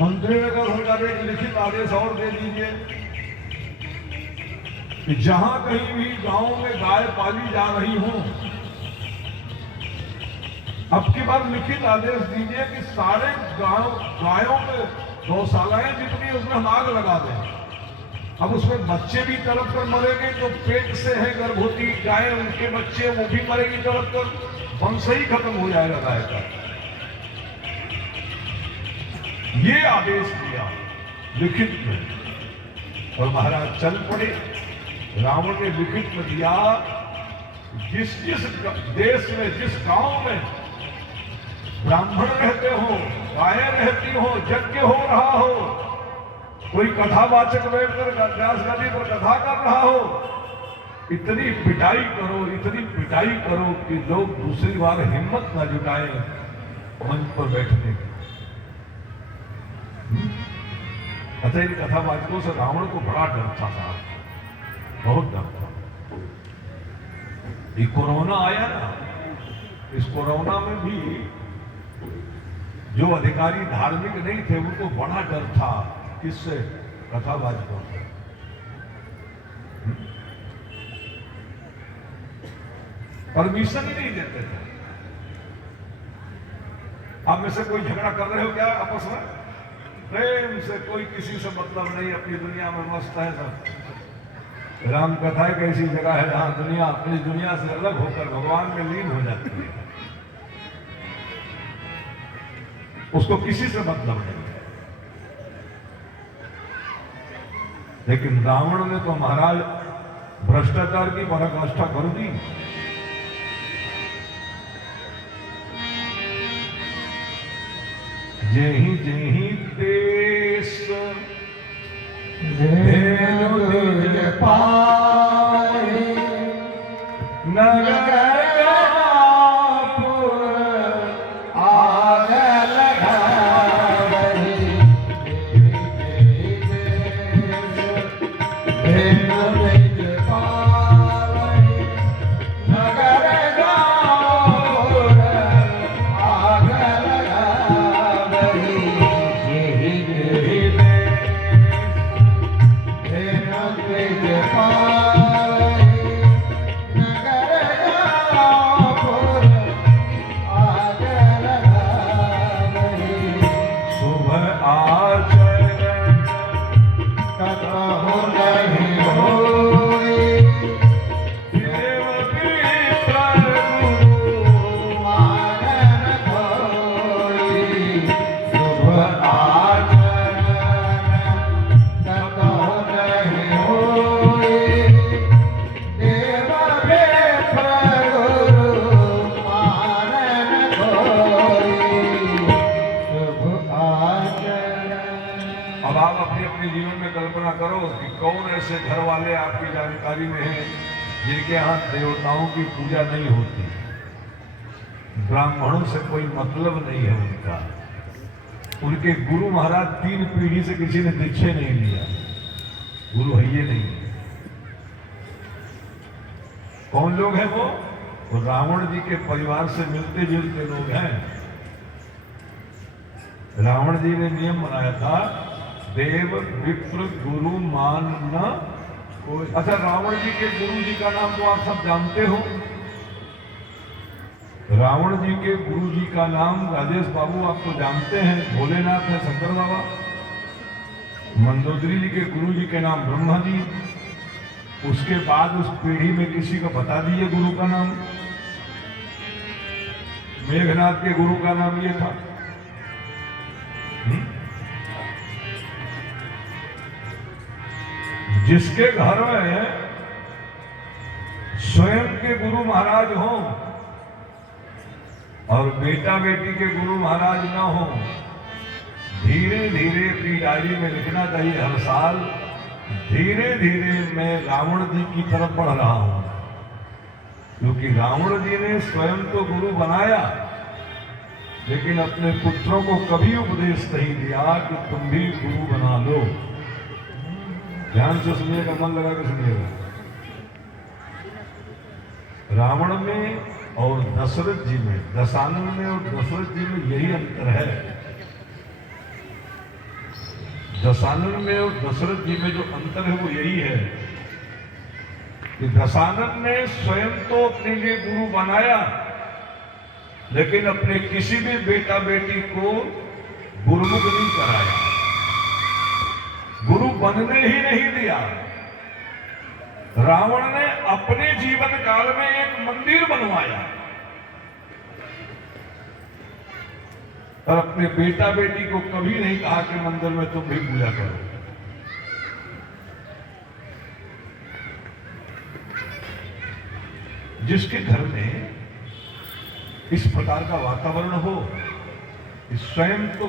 मंत्री ने कहा सरकार एक लिखित आदेश और दे दीजिए कि जहां कहीं भी गांव में गाय पाली जा रही हो, अब की बार लिखित आदेश दीजिए कि सारे गायों में गौशालाएं जितनी उसमें हम आग लगा दें। अब उसमें बच्चे भी तड़प कर मरेंगे, जो पेट से है गर्भवती गाय उनके बच्चे वो भी मरेगी तड़प कर, वंश ही खत्म हो जाएगा गाय का। ये आदेश दिया लिखित में और महाराज चल पड़े। रावण ने लिखित में दिया, जिस जिस देश में, जिस गांव में ब्राह्मण रहते हो, गायें रहती हो, यज्ञ हो रहा हो, कोई कथावाचक बैठकर व्यास गद्दी पर कथा कर रहा हो, इतनी पिटाई करो, इतनी पिटाई करो कि लोग दूसरी बार हिम्मत ना जुटाएं मंच पर बैठने की। अच्छा, इन कथावाचकों से रावण को बड़ा डर था साहब, बहुत डर था। ये कोरोना आया ना, इस कोरोना में भी जो अधिकारी धार्मिक नहीं थे उनको बड़ा डर था, किससे? कथावाचकों से। परमिशन ही नहीं देते थे। आप में से कोई झगड़ा कर रहे हो क्या आपस में? प्रेम से, कोई किसी से मतलब नहीं, अपनी दुनिया में मस्त है सब। राम कथा एक ऐसी जगह है जहां दुनिया अपनी दुनिया से अलग होकर भगवान में लीन हो जाती है, उसको किसी से मतलब नहीं। लेकिन रावण ने तो महाराज भ्रष्टाचार की पराकाष्ठा कर दी। जेहि जेहि देश पाए नगर घर वाले आपकी जानकारी में हैं जिनके यहाँ देवताओं की पूजा नहीं होती, ब्राह्मणों से कोई मतलब नहीं है उनका, उनके गुरु महाराज 3 पीढ़ी से किसी ने दीक्षे नहीं लिया, गुरु है ये नहीं। कौन लोग हैं वो? रावण जी के परिवार से मिलते जुलते लोग हैं। रावण जी ने नियम बनाया था, देव विप्र गुरु मान न कोई। अच्छा, रावण जी के गुरु जी का नाम तो आप सब जानते हो। रावण जी के गुरु जी का नाम राजेश बाबू आप तो जानते हैं, भोलेनाथ है, शंकर बाबा। मंदोदरी जी के गुरु जी के नाम ब्रह्मा जी। उसके बाद उस पीढ़ी में किसी को बता दिए गुरु का नाम। मेघनाथ के गुरु का नाम ये था। जिसके घर में स्वयं के गुरु महाराज हो और बेटा बेटी के गुरु महाराज ना हो, धीरे धीरे अपनी डायरी में लिखना चाहिए हर साल, धीरे धीरे मैं रावण जी की तरफ बढ़ रहा हूं। क्योंकि रावण जी ने स्वयं तो गुरु बनाया, लेकिन अपने पुत्रों को कभी उपदेश नहीं दिया कि तुम भी गुरु बना लो। ध्यान से सुनिएगा, मन लगा के सुनिएगा। रावण में और दशरथ जी में, दशानन में और दशरथ जी में यही अंतर है। दशानन में और दशरथ जी में जो अंतर है वो यही है कि दशानन ने स्वयं तो अपने लिए गुरु बनाया, लेकिन अपने किसी भी बेटा बेटी को गुरुमुख नहीं कराया, गुरु बनने ही नहीं दिया। रावण ने अपने जीवन काल में एक मंदिर बनवाया और अपने बेटा बेटी को कभी नहीं कहा कि मंदिर में तुम भी पूजा करो। जिसके घर में इस प्रकार का वातावरण हो, स्वयं तो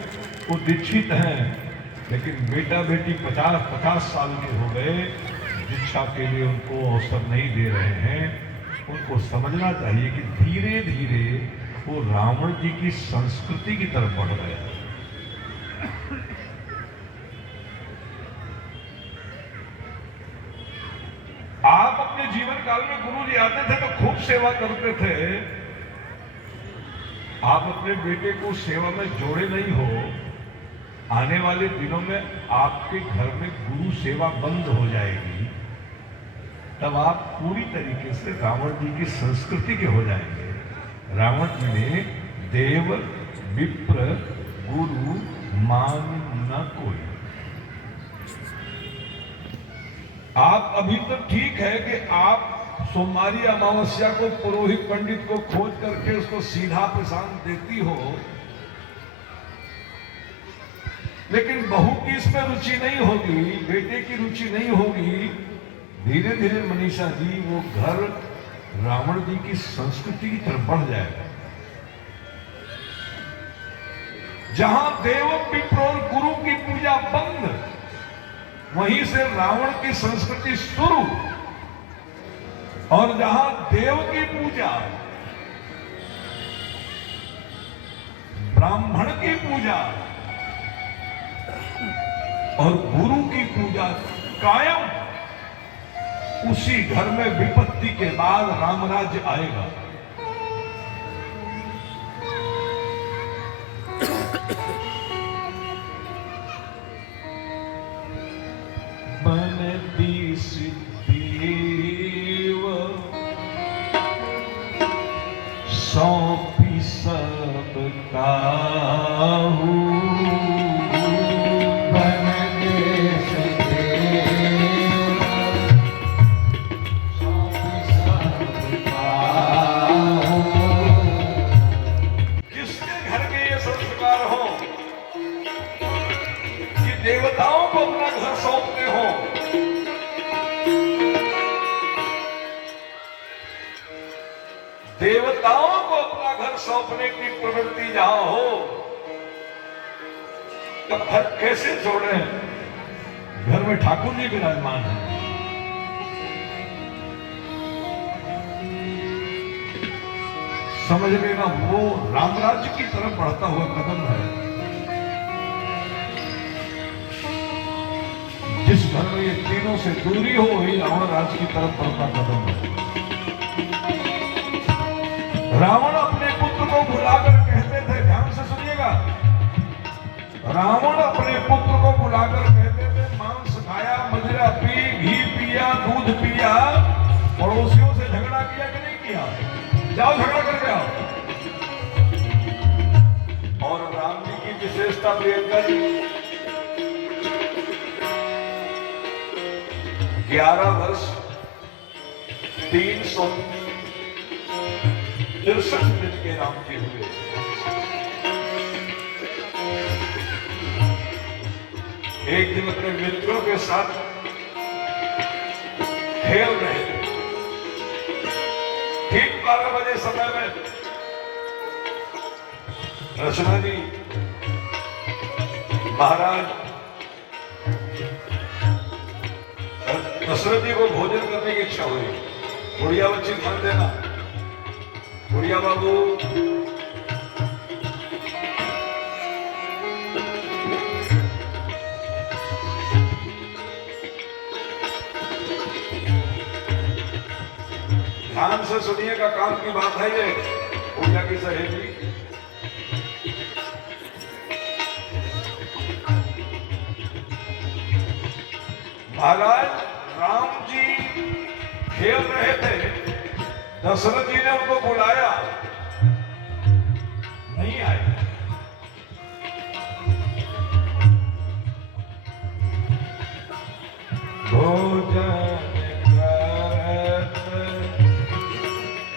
वो दीक्षित हैं, लेकिन बेटा बेटी 50-50 साल के हो गए, दीक्षा के लिए उनको अवसर नहीं दे रहे हैं। उनको समझना चाहिए कि धीरे धीरे वो रावण जी की संस्कृति की तरफ बढ़ रहे हैं। आप अपने जीवन काल में गुरु जी आते थे तो खूब सेवा करते थे, आप अपने बेटे को सेवा में जोड़े नहीं हो, आने वाले दिनों में आपके घर में गुरु सेवा बंद हो जाएगी, तब आप पूरी तरीके से रावण जी की संस्कृति के हो जाएंगे। रावण जी ने देव विप्र गुरु मान न कोई। आप अभी तो ठीक है कि आप सोमवारी अमावस्या को पुरोहित पंडित को खोज करके उसको सीधा प्रसाद देती हो, लेकिन बहू की इसमें रुचि नहीं होगी, बेटे की रुचि नहीं होगी। धीरे धीरे मनीषा जी वो घर रावण जी की संस्कृति की तरफ बढ़ जाएगा, जहां देव विप्र और गुरु की पूजा बंद, वहीं से रावण की संस्कृति शुरू, और जहां देव की पूजा, ब्राह्मण की पूजा और गुरु की पूजा कायम, उसी घर में विपत्ति के बाद रामराज्य आएगा। बनती सिद्धि सौंपी सब काहू, देवताओं को अपना घर सौंपते हो, देवताओं को अपना घर सौंपने की प्रवृत्ति जहां हो, तब घर कैसे छोड़े? घर में ठाकुर जी विराजमान है। समझ लेना, वो रामराज्य की तरफ बढ़ता हुआ कदम है। जिस घर में ये तीनों से दूरी हो, वही रावण राज्य की तरफ बढ़ता कदम है। रावण अपने पुत्र को बुलाकर कहते थे, ध्यान से सुनिएगा, रावण अपने पुत्र को बुलाकर कहते थे, मांस खाया, मदिरा पी, घी पिया, दूध पिया, पड़ोसियों से झगड़ा किया कि नहीं किया? जाओ झगड़ा करके आओ। और राम जी की विशेषता प्रियंका जी, 11 वर्ष 363 दिन के राम जी हुए। एक दिन अपने मित्रों के साथ खेल रहे थे, ठीक 12 बजे समय में रचना जी महाराज दशरथ जी को भोजन करने की इच्छा हुई। गुड़िया बच्ची ध्यान देना, गुड़िया बाबू, ध्यान से सुनिएगा, काम की बात है ये। पूजा की सहेली महाराज राम जी खेल रहे थे, दशरथ जी ने उनको बुलाया, नहीं आए। भोजन करत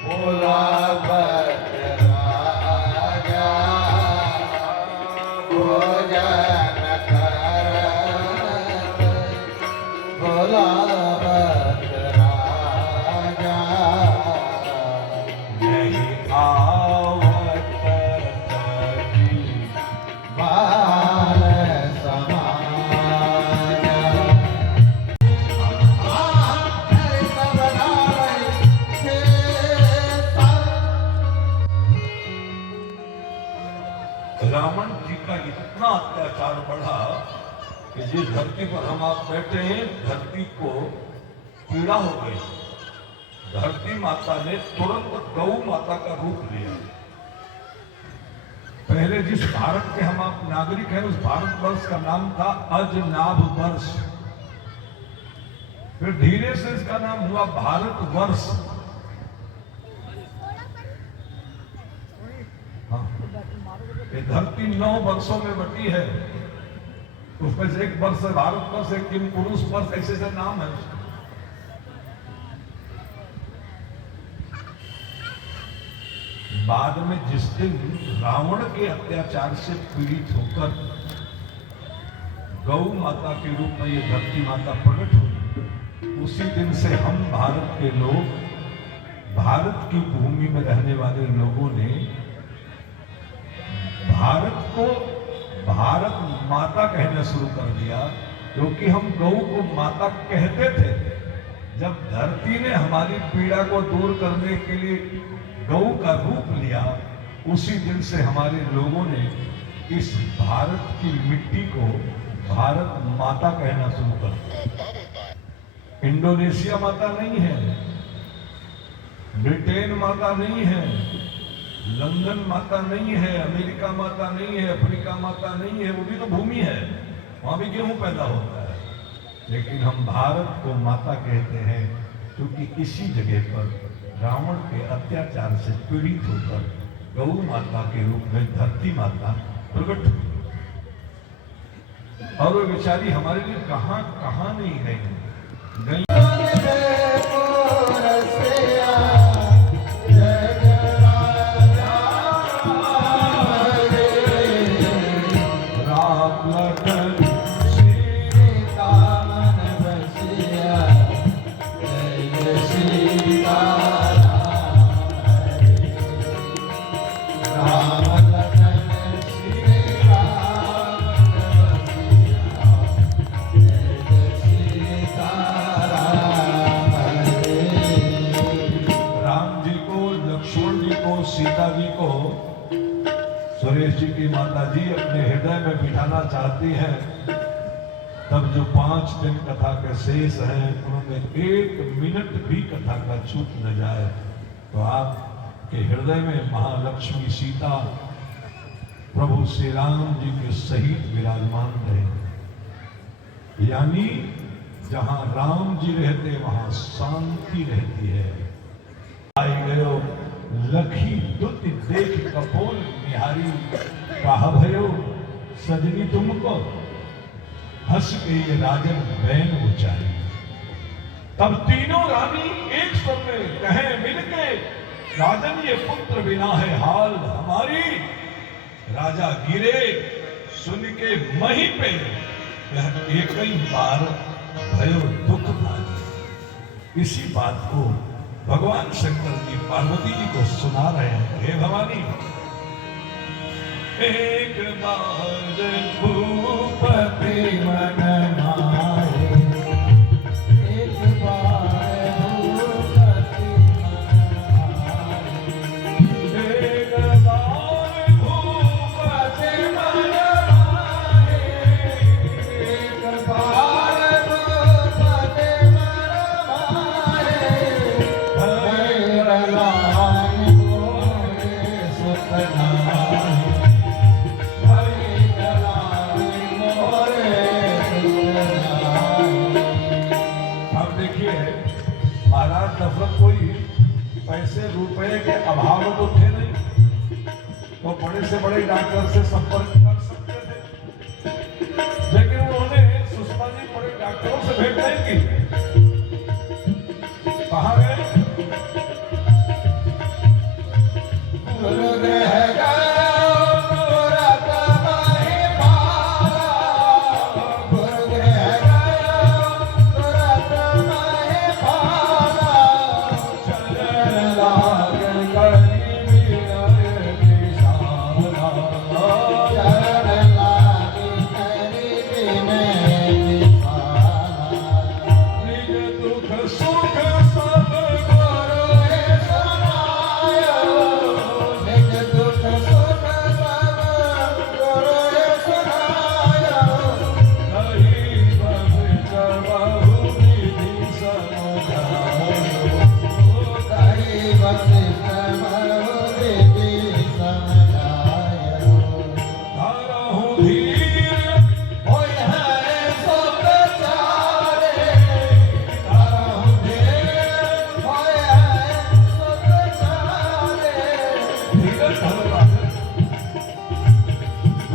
बोलावत राजा, भोजन करत बोलावत राजा, नहीं आवत तकी बाल रावण जी का इतना अत्याचार बढ़ा कि जिस धरती पर हम आप बैठे हैं, धरती को पीड़ा हो गई। धरती माता ने तुरंत गौ माता का रूप लिया। पहले जिस भारत के हम आप नागरिक हैं, उस भारत वर्ष का नाम था अजनाभ वर्ष। फिर धीरे से इसका नाम हुआ भारत वर्ष। ये धरती 9 वर्षों में बटी है, उसमें से एक वर्ष है भारत वर्ष, एक किम पुरुष वर्ष, ऐसे से नाम है उसका। बाद में जिस दिन रावण के अत्याचार से पीड़ित होकर गौ माता के रूप में ये धरती माता प्रकट हुई, उसी दिन से हम भारत के लोग, भारत की भूमि में रहने वाले लोगों ने भारत को भारत माता कहना शुरू कर दिया, क्योंकि हम गौ को माता कहते थे। जब धरती ने हमारी पीड़ा को दूर करने के लिए गौ का रूप लिया, उसी दिन से हमारे लोगों ने इस भारत की मिट्टी को भारत माता कहना शुरू कर दिया। इंडोनेशिया माता नहीं है, ब्रिटेन माता नहीं है, लंदन माता नहीं है, अमेरिका माता नहीं है, अफ्रीका माता नहीं है, वो भी तो भूमि है, वहां भी गेहूं पैदा होता है। लेकिन हम भारत को माता कहते हैं क्योंकि इसी जगह पर रावण के अत्याचार से पीड़ित होकर गौ माता के रूप में धरती माता प्रकट हुई। और वो बेचारी हमारे लिए कहां कहां नहीं गई। सीता जी को सुरेश जी की माता जी अपने हृदय में बिठाना चाहती हैं, तब जो 5 दिन कथा के शेष हैं, उनमें 1 मिनट भी कथा का छूट न जाए, तो आपके हृदय में महालक्ष्मी सीता प्रभु श्री राम जी के सहित विराजमान रहे। यानी जहां राम जी रहते वहां शांति रहती है। आई गयो लखी दुत देख कपोल निहारी, कहा भयो सजनी तुमको, हंस के ये राजन बैन उचारी। तब तीनों रानी एक स्वर में कहे मिलके, राजन ये पुत्र बिना है हाल हमारी। राजा गिरे सुन के मही पे, एक ही बार भयो दुख भारी। इसी बात को भगवान शंकर जी पार्वती जी को सुना रहे हैं। हे भवानी, एक बार भूपति मन मारे, एक बार भूपति मन मारे, एक बार भूपति मन मारे, एक बार भूपति मन मारे। बड़े से बड़े डॉक्टर से संपर्क कर सकते थे, लेकिन उन्होंने सुषमा जी बड़े डॉक्टरों से भेंट नहीं की। कहाँ गए?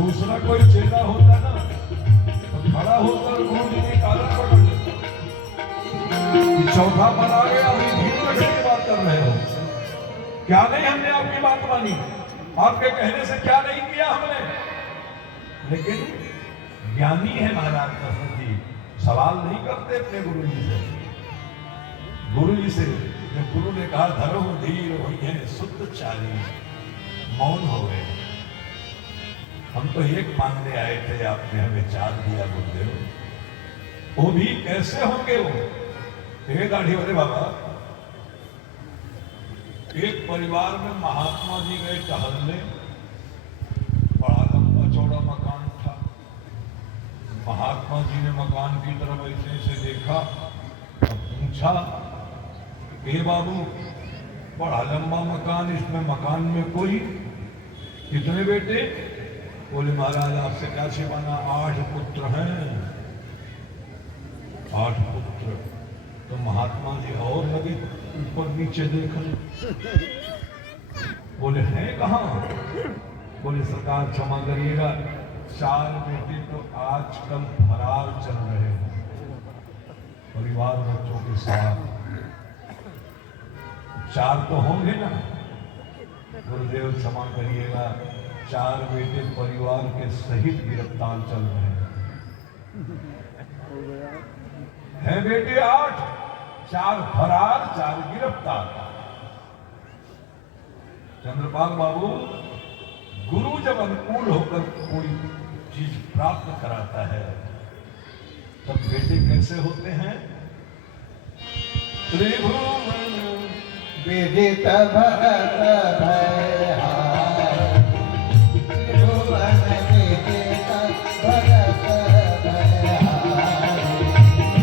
दूसरा कोई चेला होता ना तो खड़ा होकर गुरु जी की कालर पकड़ लेता। चौथा पर आ गया, अभी धीरे धीरे की बात कर रहे हो, क्या नहीं हमने आपकी बात मानी, आपके कहने से क्या नहीं किया हमने। लेकिन ज्ञानी है महाराज दशरथ जी, सवाल नहीं करते अपने गुरु जी से। गुरु जी से जब गुरु ने कहा धरो धीर हुई है शुद्ध चाली, मौन हो गए। हम तो एक मांगने आए थे, आपने हमें 4 दिया गुरुदेव। वो भी कैसे होंगे वो? एक दाढ़ी वाले बाबा, एक परिवार में महात्मा जी गए टहलने, बड़ा लंबा चौड़ा मकान था। महात्मा जी ने मकान की तरफ ऐसे ऐसे देखा, अब पूछा, ए बाबू बड़ा लंबा मकान, इसमें मकान में कोई, कितने बेटे? बोले महाराज आपसे क्या छिपाना, 8 पुत्र हैं। 8 पुत्र। तो महात्मा जी और लगे ऊपर नीचे देखने। बोले हैं कहाँ? बोले सरकार क्षमा करिएगा, 4 बेटे तो आजकल फरार चल रहे हैं परिवार बच्चों के साथ। 4 तो होंगे ना? गुरुदेव क्षमा करिएगा, 4 बेटे परिवार के सहित गिरफ्तार चल रहे हैं बेटे 8, 4 फरार, 4 गिरफ्तार। चंद्रपाल बाबू, गुरु जब अनुकूल होकर कोई चीज प्राप्त कराता है तब बेटे कैसे होते हैं? त्रिभुवन विदित भरत भयहार, त्रिभुवन विदित भरत भयहार।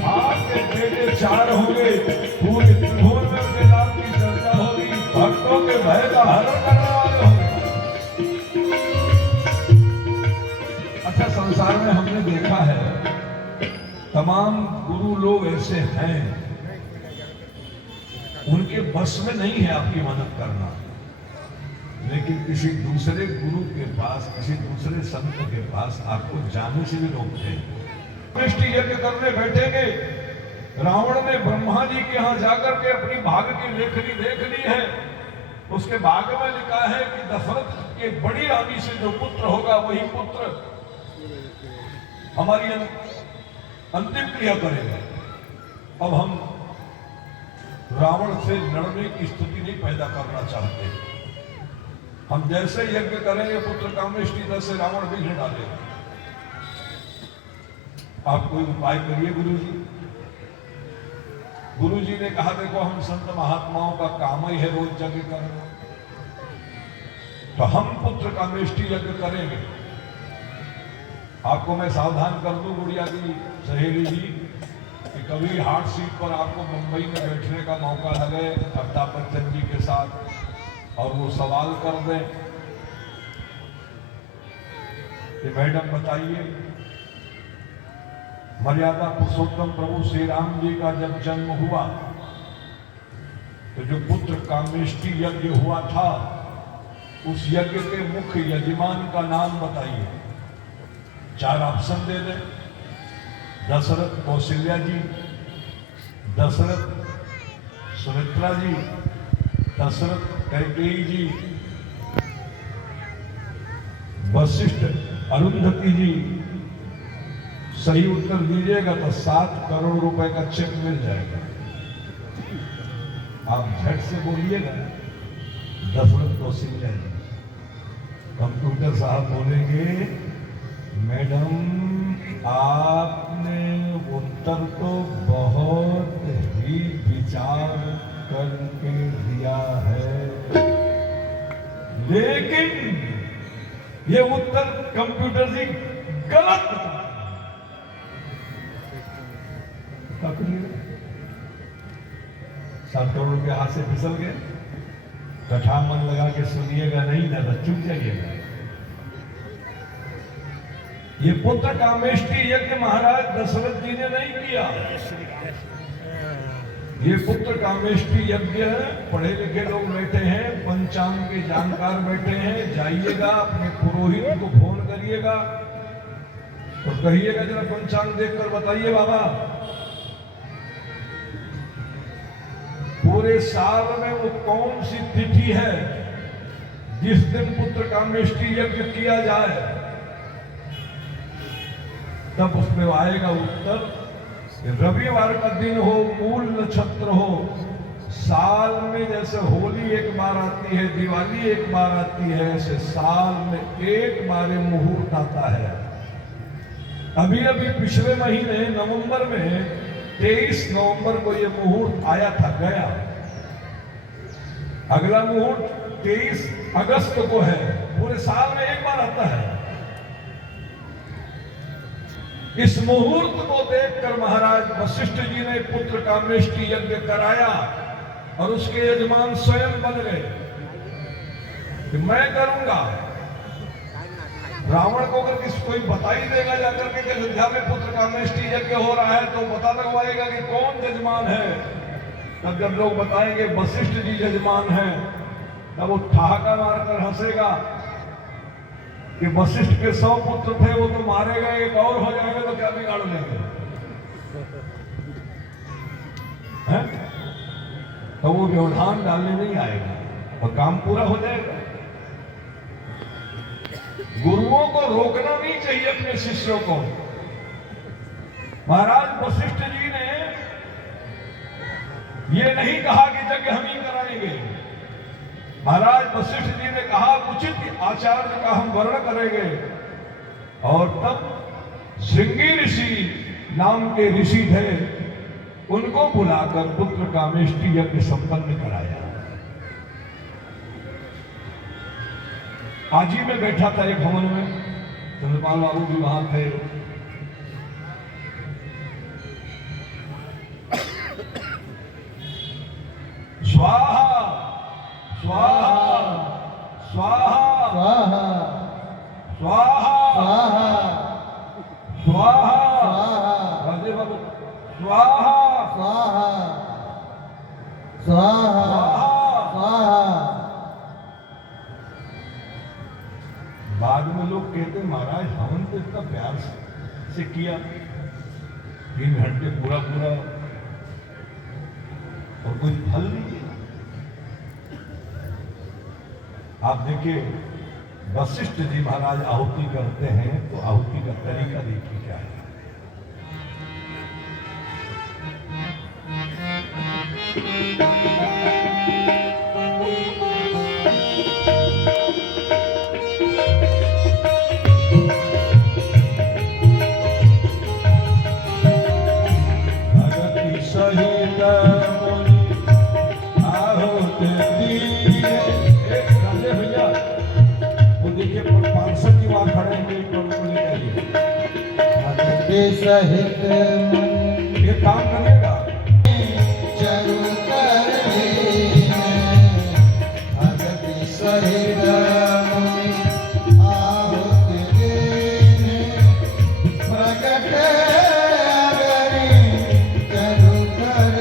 आपके बेटे 4 होंगे, पूरे त्रिभुवन में उनके नाम की चर्चा होगी, भक्तों के भय का हरण करने वाले होंगे। अच्छा, संसार में हमने देखा है तमाम गुरु लोग ऐसे हैं, उनके बस में नहीं है आपकी मदद करना, लेकिन किसी दूसरे गुरु के पास, किसी दूसरे संत के पास आपको जाने से भी रोकते हैं। सृष्टि यज्ञ करने बैठेंगे, रावण ने ब्रह्मा जी के यहाँ जाकर के अपनी भाग की लेखनी देख ली है। उसके भाग में लिखा है कि दशरथ के बड़ी रानी से जो पुत्र होगा वही पुत्र हमारी अंतिम क्रिया करेगा। अब हम रावण से लड़ने की स्थिति नहीं पैदा करना चाहते। हम जैसे यज्ञ करेंगे पुत्र कामेष्टि, तैसे रावण भी डालेगा। आप कोई उपाय करिए गुरुजी। गुरुजी ने कहा देखो हम संत महात्माओं का काम ही है रोज यज्ञ करना, तो हम पुत्र कामेष्टि यज्ञ करेंगे। आपको मैं सावधान कर दूं गुड़िया की सहेली जी कि कभी हार्ट सीट पर आपको मुंबई में बैठने का मौका लगे अमिताभ बच्चन जी के साथ और वो सवाल कर दें कि मैडम बताइए, मर्यादा पुरुषोत्तम प्रभु श्री राम जी का जब जन्म हुआ तो जो पुत्र कामेष्टि यज्ञ हुआ था उस यज्ञ के मुख्य यजमान का नाम बताइए। 4 ऑप्शन दे दें। दशरथ कौशल्या जी, दशरथ सुमित्रा जी, दशरथ कैकेयी जी, वशिष्ठ अरुंधति जी। सही उत्तर दीजिएगा तो 7 करोड़ रुपए का चेक मिल जाएगा। आप झट से बोलिएगा दशरथ कौशल्या जी। कंप्यूटर साहब बोलेंगे मैडम आपने उत्तर तो बहुत ही विचार करके दिया है, लेकिन ये उत्तर कंप्यूटर जी गलत बता। 7 करोड़ रुपए हाथ से फिसल गए। कठा मन लगा के सुनिएगा नहीं ना तो चुप जाइएगा। ये पुत्र कामेष्टि यज्ञ महाराज दशरथ जी ने नहीं किया। ये पुत्र कामेष्टि यज्ञ पढ़े लिखे लोग बैठे हैं, पंचांग के जानकार बैठे हैं। जाइएगा अपने पुरोहित को फोन करिएगा तो कहिएगा जरा पंचांग देखकर बताइए बाबा पूरे साल में वो कौन सी तिथि है जिस दिन पुत्र कामेष्टि यज्ञ किया जाए। तब उसमें आएगा उत्तर। रविवार का दिन हो, मूल नक्षत्र हो, साल में जैसे होली एक बार आती है, दिवाली एक बार आती है, ऐसे साल में एक बार मुहूर्त आता है। अभी अभी पिछले महीने नवंबर में 23 नवंबर को ये मुहूर्त आया था, गया। अगला मुहूर्त 23 अगस्त को है। पूरे साल में एक बार आता है। इस मुहूर्त को देखकर महाराज वशिष्ठ जी ने पुत्र कामेष्टि यज्ञ कराया और उसके यजमान स्वयं बन गए कि मैं करूंगा। रावण को अगर किसी कोई बता ही देगा जाकर के अयोध्या में पुत्र कामेष्टि यज्ञ हो रहा है तो पता लगवाएगा कि कौन यजमान है। तब जब लोग बताएंगे वशिष्ठ जी यजमान हैं, तब वो ठहाका मारकर हंसेगा कि वशिष्ठ के 100 पुत्र थे, वो तो मारे गए, एक और हो जाएंगे तो क्या बिगाड़ लेंगे। तो वो व्यवधान डालने नहीं आएगा और काम पूरा हो जाएगा। गुरुओं को रोकना नहीं चाहिए अपने शिष्यों को। महाराज वशिष्ठ जी ने ये नहीं कहा कि यज्ञ हम ही कराएंगे। महाराज वशिष्ठ जी ने कहा उचित आचार्य का हम वर्ण करेंगे। और तब श्रृंगी ऋषि नाम के ऋषि थे, उनको बुलाकर पुत्र कामेष्टि यज्ञ संपन्न कराया। आज ही में बैठा था एक भवन में, चंद्रपाल बाबू भी वहां थे। स्वाहा स्वाहा स्वाहा स्वाहा स्वाहा स्वाहा स्वाहा स्वाहा राजे बाबू स्वाहा स्वाहा स्वाहा स्वाहा। बाद में लोग कहते महाराज हवन तो इतना प्यार से किया, 3 घंटे पूरा पूरा और कुछ फल नहीं। आप देखिए वशिष्ठ जी महाराज आहुति करते हैं तो आहुति का तरीका देखिए क्या है। भगति सहित आहुति दिए। एक राजे भैया वो देखिए 500 की बात खड़े हैं, भक्ति सहित मन ये काम करिएगा। चरु कर भक्ति सहित मुनि आहुति देने प्रकट अगरि चरु कर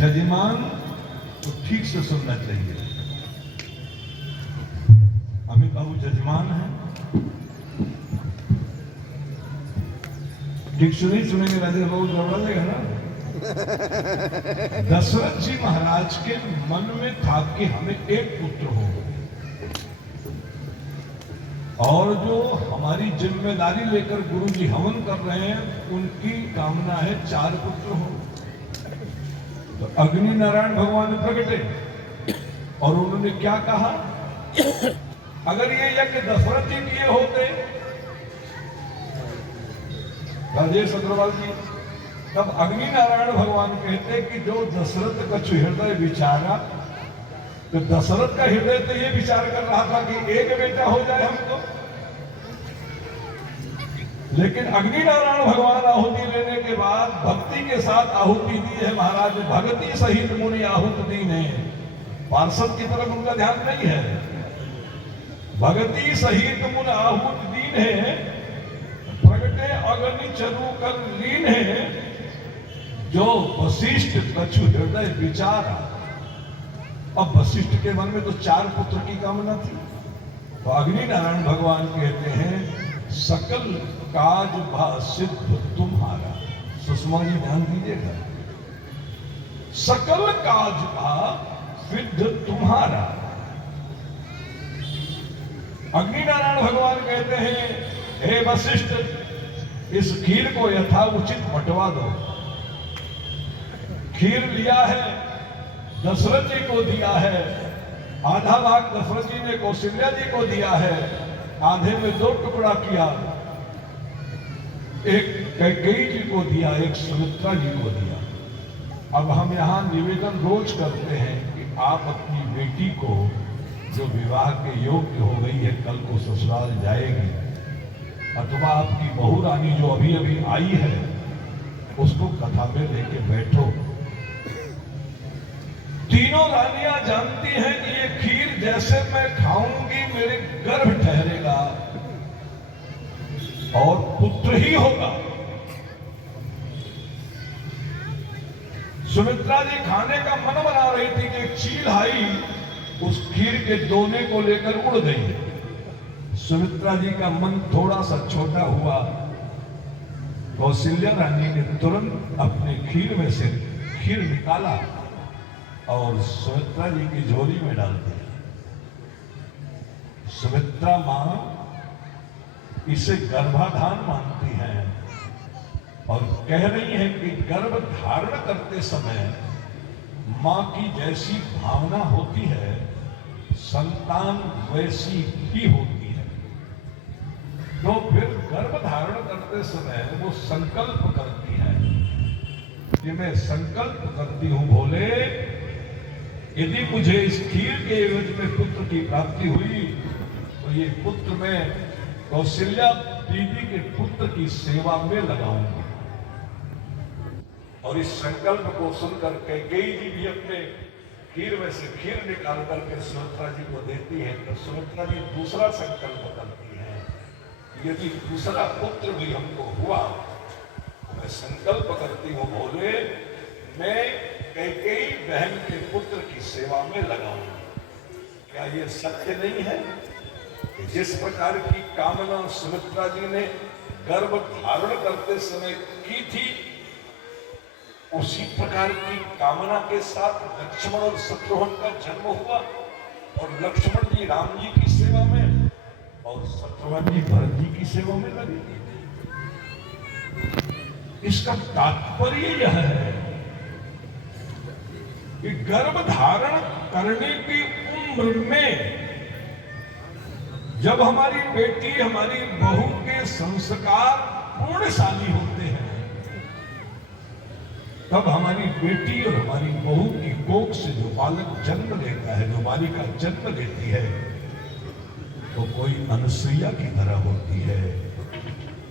यजमान तो ठीक से सुनना चाहिए। जजमान है। डिक्शनरी सुनेंगे राजेश बाबू गड़बड़ा देगा ना। दशरथ जी महाराज के मन में था कि हमें एक पुत्र हो, और जो हमारी जिम्मेदारी लेकर गुरु जी हवन कर रहे हैं उनकी कामना है 4 पुत्र हो। तो अग्नि नारायण भगवान प्रकटे और उन्होंने क्या कहा, अगर ये यज्ञ दशरथ जी किए होते, राजेश अग्रवाल जी, तब अग्नि नारायण भगवान कहते कि जो दशरथ कछु हृदय विचारा, तो दशरथ का हृदय तो ये विचार कर रहा था कि एक बेटा हो जाए हमको। लेकिन अग्नि नारायण भगवान आहुति लेने के बाद भक्ति के साथ आहुति दी है महाराज। भगति सहित मुनि आहुति दी ने, पार्षद की तरफ उनका ध्यान नहीं है। भगति सहित मुनि आहुति दी ने, प्रगटे अग्नि चरु कर लीन है, जो वशिष्ठ कछु हृदय विचारा। अब वशिष्ठ के मन में तो 4 पुत्र की कामना थी। तो अग्नि नारायण भगवान कहते हैं सकल काज भा सिद्ध तुम्हारा। सुषमा जी ध्यान दीजिएगा, सकल काज भा सिद्ध तुम्हारा। अग्नि नारायण भगवान कहते हैं हे वशिष्ठ, इस खीर को यथाउचित बंटवा दो। खीर लिया है, दशरथ जी को दिया है, आधा भाग दशरथ जी ने कौशल्या जी को दिया है, आधे में 2 टुकड़ा किया, एक कैकेयी जी को दिया, एक सुमित्रा जी को दिया। अब हम यहाँ निवेदन रोज करते हैं कि आप अपनी बेटी को, जो विवाह के योग्य हो गई है, कल को ससुराल जाएगी, अथवा आपकी बहू रानी जो अभी अभी आई है, उसको कथा में लेके बैठो। तीनों रानियां जानती हैं कि ये खीर जैसे मैं खाऊंगी मेरे गर्भ ठहरेगा और पुत्र ही होगा। सुमित्रा जी खाने का मन बना रही थी कि एक चील आई उस खीर के दोने को लेकर उड़ गई। सुमित्रा जी का मन थोड़ा सा छोटा हुआ। कौशल्या रानी ने तुरंत अपने खीर में से खीर निकाला और सुमित्रा जी की झोली में डाल दिया। सुमित्रा मां इसे गर्भाधान मानती हैं और कह रही है कि गर्भ धारण करते समय मां की जैसी भावना होती है, संतान वैसी ही होती है। तो फिर गर्भ धारण करते समय वो संकल्प करती है कि मैं संकल्प करती हूं भोले, यदि मुझे इस खीर के एवज में पुत्र की प्राप्ति हुई तो ये पुत्र मैं कौशल्या दीदी के पुत्र की सेवा में लगाऊंगा। और इस संकल्प को सुनकर कैकेयी जी भी अपने खीर में से खीर निकाल करके सुमित्रा जी को देती है। तो सुमित्रा जी दूसरा संकल्प करती है, यदि दूसरा पुत्र भी हमको हुआ तो मैं संकल्प करती हूँ भोले, मैं कैकेयी बहन के पुत्र की सेवा में लगाऊंगा। क्या ये सत्य नहीं है कि जिस प्रकार की कामना सुमित्रा जी ने गर्भ धारण करते समय की थी, उसी प्रकार की कामना के साथ लक्ष्मण और शत्रुघ्न का जन्म हुआ और लक्ष्मण जी राम जी की सेवा में और शत्रुघ्न जी भरत जी की सेवा में लगे। इसका तात्पर्य यह है कि गर्भ धारण करने की उम्र में जब हमारी बेटी हमारी बहू के संस्कार पूर्णशाली होते हैं, तब हमारी बेटी और हमारी बहू की कोख से जो बालक जन्म लेता है, जो बालिका जन्म लेती है, तो कोई अनुसुईया की तरह होती है,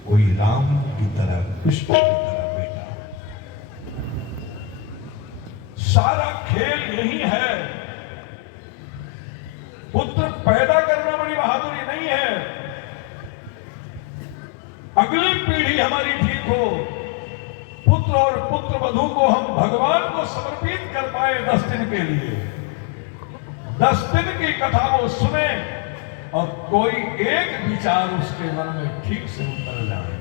कोई राम की तरह, कृष्ण की तरह बेटा। सारा खेल यही है। पुत्र पैदा करना बड़ी बहादुरी नहीं है। अगली पीढ़ी हमारी ठीक हो, पुत्र और पुत्र वधू को हम भगवान को समर्पित कर पाए 10 दिन के लिए, 10 दिन की कथा वो सुने और कोई एक विचार उसके मन में ठीक से उतर जाए,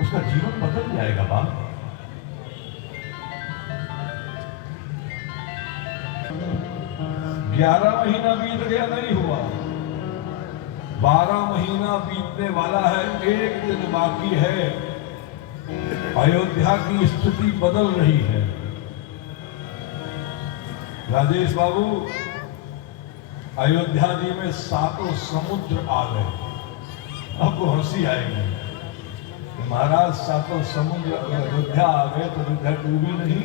उसका जीवन बदल जाएगा बाप। 11 महीना बीत गया, नहीं हुआ। 12 महीना बीतने वाला है, एक दिन बाकी है। अयोध्या की स्थिति बदल रही है। राजेश बाबू, अयोध्या जी में 7 समुद्र आ गए। आपको हंसी आएगी कि महाराज 7 समुद्र अगर अयोध्या आ गए तो अयोध्या डूबी नहीं।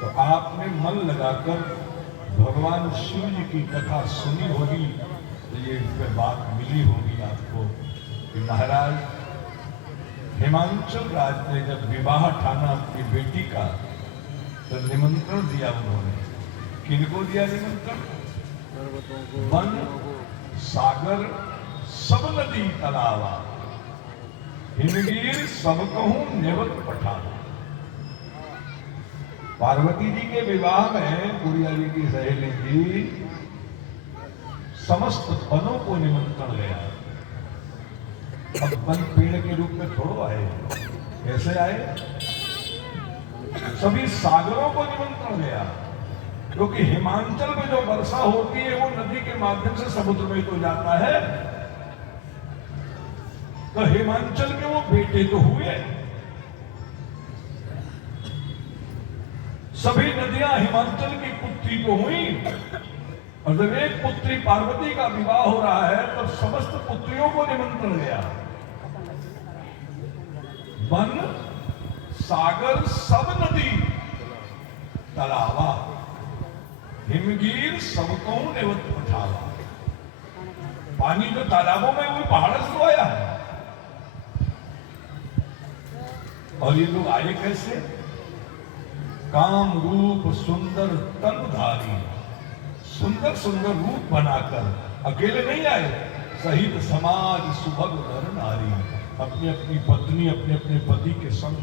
तो आपने मन लगाकर भगवान शिव जी की कथा सुनी होगी, तो ये इसमें बात मिली होगी आपको कि महाराज हिमांचल राज ने जब विवाह ठाना अपनी बेटी का, तो निमंत्रण दिया उन्होंने। किनको दिया निमंत्रण? वन, सागर, सब नदी तलावा, हिमगीर सब कहूं निवत पठाना। पार्वती जी के विवाह में गुड़िया जी की सहेली जी समस्त वनों को निमंत्रण गया। अब वन पेड़ के रूप में थोड़ो आए, कैसे आए? सभी सागरों को निमंत्रण गया, क्योंकि हिमांचल में जो वर्षा होती है वो नदी के माध्यम से समुद्र में तो जाता है। तो हिमांचल के वो बेटे तो हुए, सभी नदियां हिमांचल की पुत्री को हुई। और जब एक पुत्री पार्वती का विवाह हो रहा है तो समस्त पुत्रियों को निमंत्रण गया। वन, सागर, सब नदी तलावा, हिमगीर सबको निवत पठावा। पानी जो तालाबों में वो पहाड़ से आया है। और ये लोग आए कैसे? काम रूप सुंदर तनधारी, सुंदर सुंदर रूप बनाकर अकेले नहीं आए, सहित समाज सुभग नर नारी, अपनी अपनी पत्नी अपने अपने पति के संग।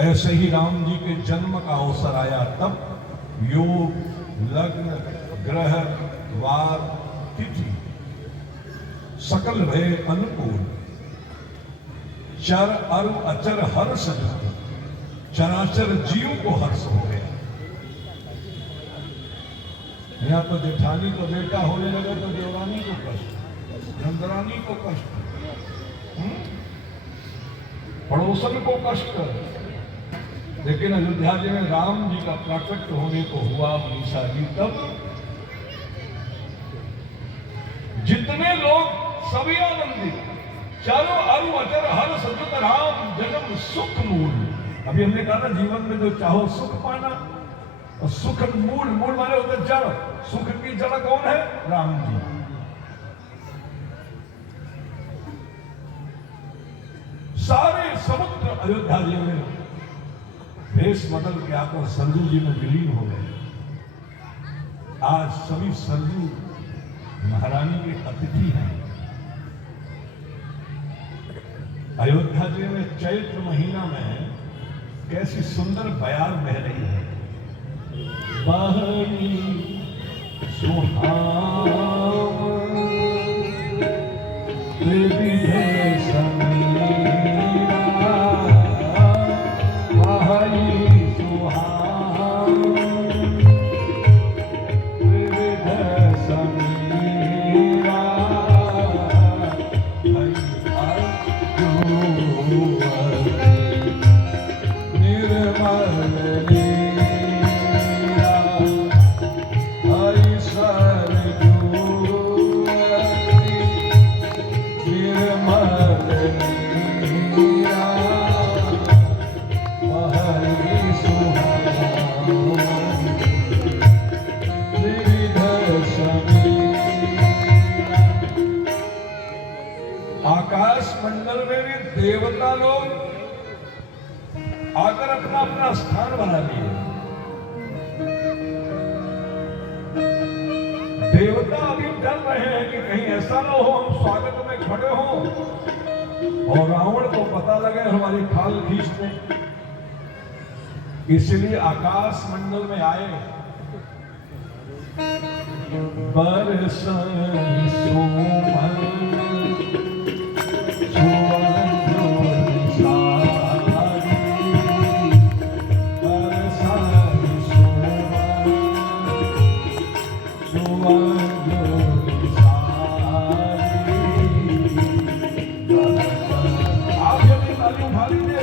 ऐसे ही राम जी के जन्म का अवसर आया, तब योग, लग्न, ग्रह, वार, तिथि सकल भय अनुकूल, चर अरु अचर हर्ष, चराचर जीव को हर्ष हो गया। यहाँ तो जेठानी को बेटा होने लगे तो देवरानी को कष्ट, नंदरानी को कष्ट, पड़ोसन को कष्ट। लेकिन अयोध्या जी में राम जी का प्राकट्य होने को हुआ मनीषा जी, तब जितने लोग सभी आनंदित, चारों अरु अचर हर सतत राम जन्म सुख मूल। अभी हमने कहा ना, जीवन में जो चाहो सुख पाना, और सुख मूल, मूल माने होते जड़, सुख की जड़ कौन है? राम जी। सारे समुद्र अयोध्या जी में भेष बदल के आकर सरजू जी में विलीन हो गए। आज सभी सरजू महारानी के अतिथि हैं। अयोध्या जी में चैत्र महीना में कैसी सुंदर बयार बह रही है। बहरी सुहावन त्रिविधे समीरा, बहरी सुहावन त्रिविधे समीरा, आकाश मंडल में भी देवता लोग आकर अपना अपना स्थान बना लिए। देवता अभी डर रहे हैं कि कहीं ऐसा ना हो हम स्वागत में खड़े हों और रावण को पता लगे हमारी खाल खींचते। इसलिए आकाश मंडल में आए बरसन सुमन सुवन जोरसारी, बरसन सुमन जोरसारी। आप जब ताली उठा लीजिए।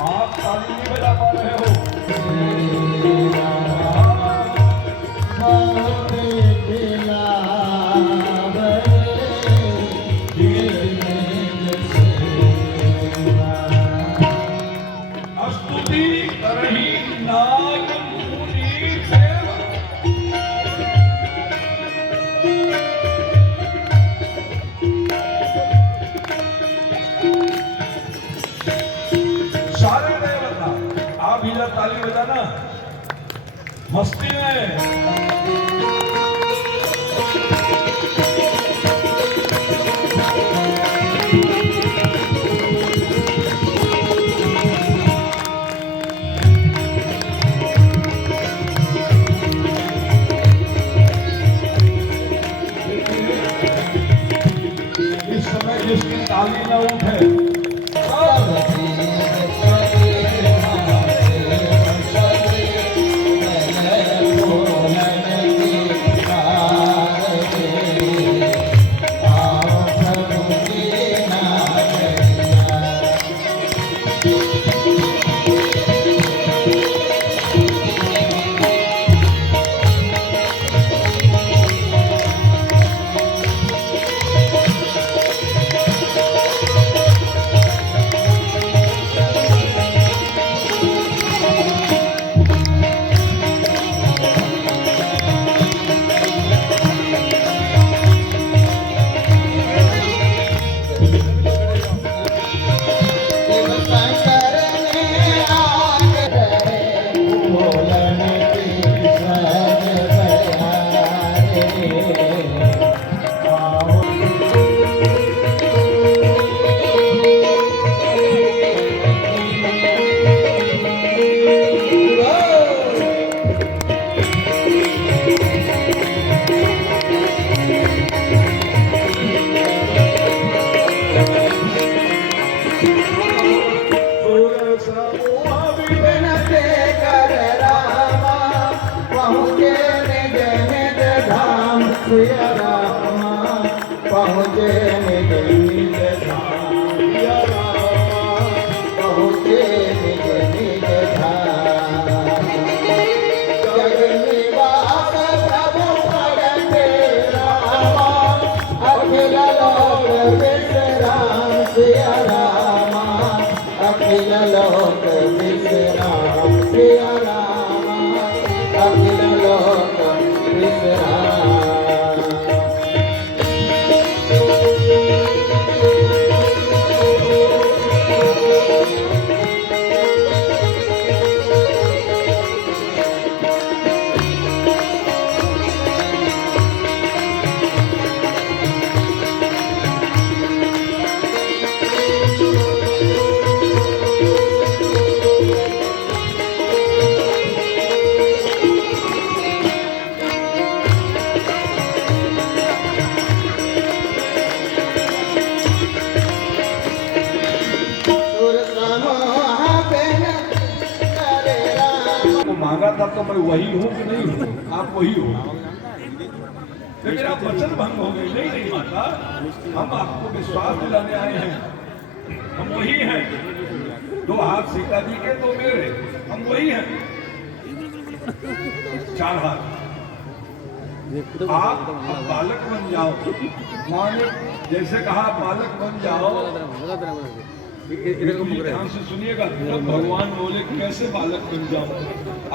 आप ताली नहीं बजा पा रहे हो। स्तुति करही नाग मुनि देव। सारे देवता आप इधर ताली बजाना मस्ती में। इस समय जिसकी ताली न उठे पहुँचे निज निज धाम, सिया राम पहुँचे निज निज धाम। जग निवास प्रभु प्रगटे रामा, अखिल लोक विश्राम सिया रामा, अखिल लोक विश्राम सिया रामा, अखिल लोक विश्राम। मांगा था तो मैं वही हूँ कि नहीं हूँ? आप वही हो, लेकिन आप वचन भंग हो गए। नहीं नहीं माता, हम आपको विश्वास दिलाने आए हैं, हम वही हैं। दो हाथ सीता जी के, दो मेरे, हम वही हैं। चार हाथ। आप अब बालक बन जाओ। माँ ने जैसे कहा बालक बन जाओ, ध्यान से सुनिएगा। तब भगवान बोले कैसे बालक बन जाओ।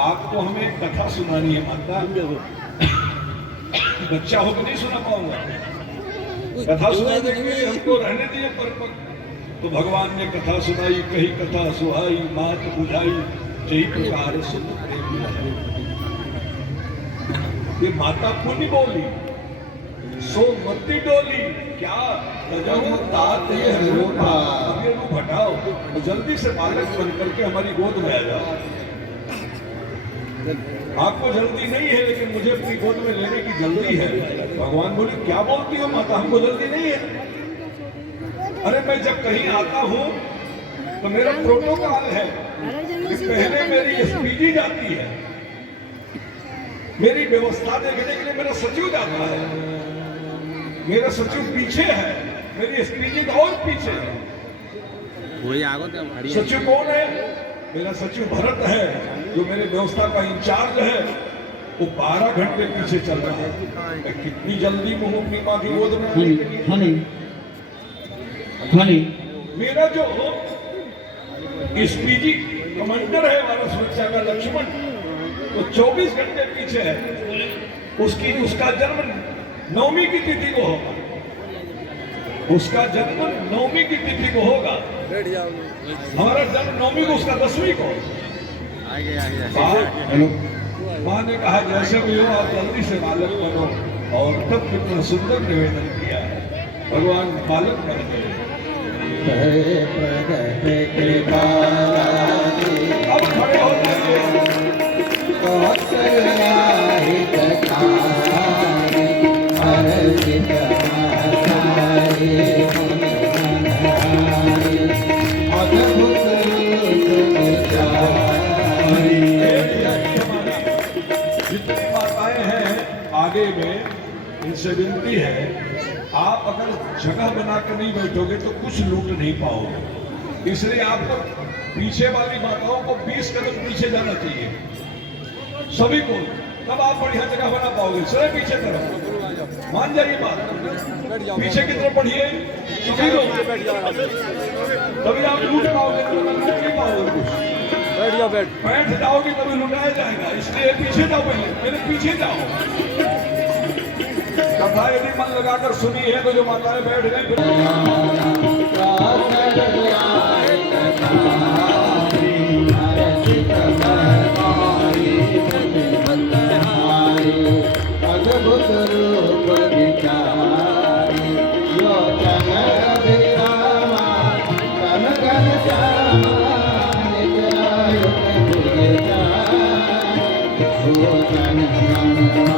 आपको हमें एक कथा सुनानी है माता। बच्चा हो तो नहीं सुना पाऊंगा। कथा सुनाने के लिए हमको रहने दिए पर तो भगवान ने कथा सुनाई, कही कथा सुहाई, मात बुझाई, जही प्रकार सुन प्रेम मिलाई। ये माता पुण्य बोली सो मती डोली, क्या गजब तात ये रूपा, अब ये रूप हटाओ तो जल्दी से बालक बन करके हमारी गोद में आ जाओ। आपको जल्दी नहीं है लेकिन मुझे अपनी गोद में लेने की जल्दी है। भगवान बोले क्या बोलती हो माता, हमको जल्दी नहीं है। अरे मैं जब कहीं आता हूँ तो मेरा प्रोटोकॉल है कि पहले मेरी एसपीजी जाती है, मेरी व्यवस्था देखने के लिए मेरा सचिव जाता है, मेरा सचिव पीछे है, मेरी एसपीजी तो और पीछे है। सचिव कौन है? मेरा सचिव भरत है जो मेरे व्यवस्था का इंचार्ज है, वो 12 घंटे पीछे चल रहा है। मैं कितनी जल्दी मुंह अपनी माँ की गोद में आने के लिए। मेरा जो एसपीजी कमांडर है हमारा सुरक्षा का लक्ष्मण, वो 24 घंटे पीछे है। उसका जन्म 9वीं की तिथि को होगा, उसका जन्म 9वीं की तिथि को होगा। हमारा जन्म 9वीं को, उसका 10वीं को। माँ ने कहा जैसे भी हो आप जल्दी से बालक बनो, और तब कितना सुंदर निवेदन किया है। भगवान बालक बन गए। अब खड़े हो जाइए। जितनी माताएं हैं आगे में, इनसे विनती है आप अगर जगह बनाकर नहीं बैठोगे तो कुछ लूट नहीं पाओगे। इसलिए आपको पीछे वाली माताओं को 20 कदम पीछे जाना चाहिए सभी को, तब आप बढ़िया जगह बना पाओगे। सर पीछे तरफ मान जाइए बात, पीछे की तरफ बढ़िए सभी लोग, तभी आप लूट पाओगे, लूट नहीं पाओगे कुछ। बैठ जाओगे तभी लुटाया जाएगा, इसलिए पीछे जाओ, पहले पीछे जाओ। कथा यदि मन लगाकर सुनी है तो जो माताएं बैठ गए अद्भुत रूप विचारी, लोचन अभिरामा, कन कन श्यामा, निजरायुध गुजराई, भोजन मनवा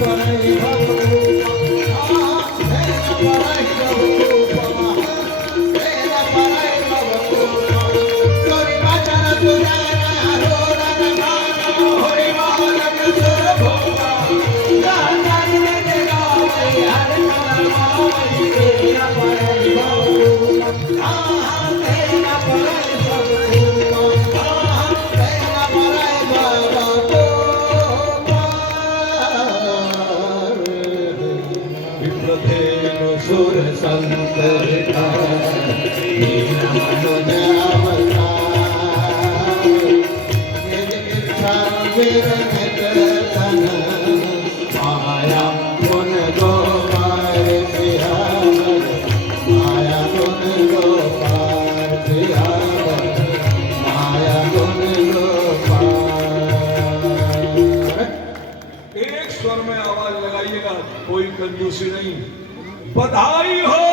परै भवरूपम तेन परै भवरूपम तेन परै भवरूपम तोरि वचन सुजाना रोदन मान हरि मानव सुर भोगा गान निज गावै हर कमल मावै तेन परै भवरूपम तेन परै सुर संकर माया गुण गोपाल माया गुण गोपाल माया गुण गोपाल। एक स्वर में आवाज लगाइएगा, कोई कंजूसी नहीं। बधाई हो